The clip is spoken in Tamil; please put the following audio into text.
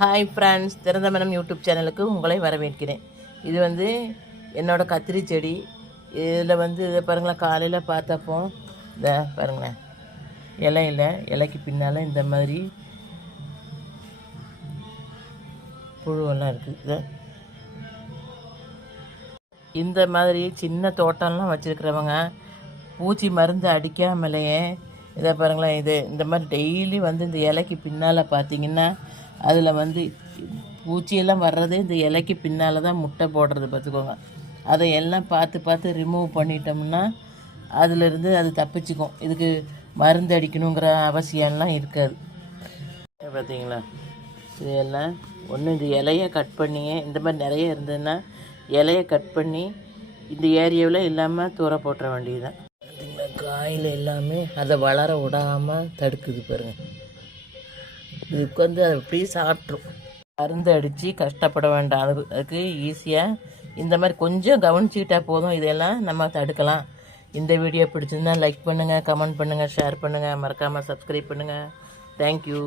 ஹாய் ஃப்ரெண்ட்ஸ் திறந்த மனம் யூடியூப் சேனலுக்கு உங்களை வரவேற்கிறேன். இது வந்து என்னோடய கத்திரி செடி. இதில் வந்து இதை பாருங்களேன் காலையில் பார்த்தப்போ இந்த பாருங்களேன் இலையில் இலைக்கு பின்னால் இந்த மாதிரி புழுவெல்லாம் இருக்குது இந்த மாதிரி சின்ன தோட்டம்லாம் வச்சுருக்கிறவங்க பூச்சி மருந்து அடிக்காமலேயே இதை பாருங்களேன் இது இந்த மாதிரி டெய்லி வந்து இந்த இலைக்கு பின்னால் பார்த்தீங்கன்னா அதில் வந்து பூச்சியெல்லாம் வர்றது இந்த இலைக்கு பின்னால் தான் முட்டை போடுறது பார்த்துக்கோங்க. அதை எல்லாம் பார்த்து பார்த்து ரிமூவ் பண்ணிட்டோம்னா அதிலிருந்து அது தப்பிச்சுக்கும். இதுக்கு மருந்து அடிக்கணுங்கிற அவசியம்லாம் இருக்காது. பார்த்தீங்களா? இதெல்லாம் ஒன்று இந்த இலையை கட் பண்ணியே இந்த மாதிரி நிறைய இருந்ததுன்னா இலையை கட் பண்ணி இந்த ஏரியாவில் இல்லாமல் தூர போட்டுற வேண்டியதுதான். பார்த்தீங்களா? காயில் எல்லாமே அதை வளர விடாமல் தடுக்குது பாருங்கள் இதுக்கு வந்து அது அப்படியே சாப்பிட்ரும் மருந்து அடித்து கஷ்டப்பட வேண்டாம். அது அதுக்கு ஈஸியாக இந்த மாதிரி கொஞ்சம் கவனிச்சுக்கிட்டா போதும். இதெல்லாம் நம்ம தடுக்கலாம். இந்த வீடியோ பிடிச்சிருந்தா லைக் பண்ணுங்கள் கமெண்ட் பண்ணுங்கள் ஷேர் பண்ணுங்கள் மறக்காமல் சப்ஸ்கிரைப் பண்ணுங்கள் தேங்க்யூ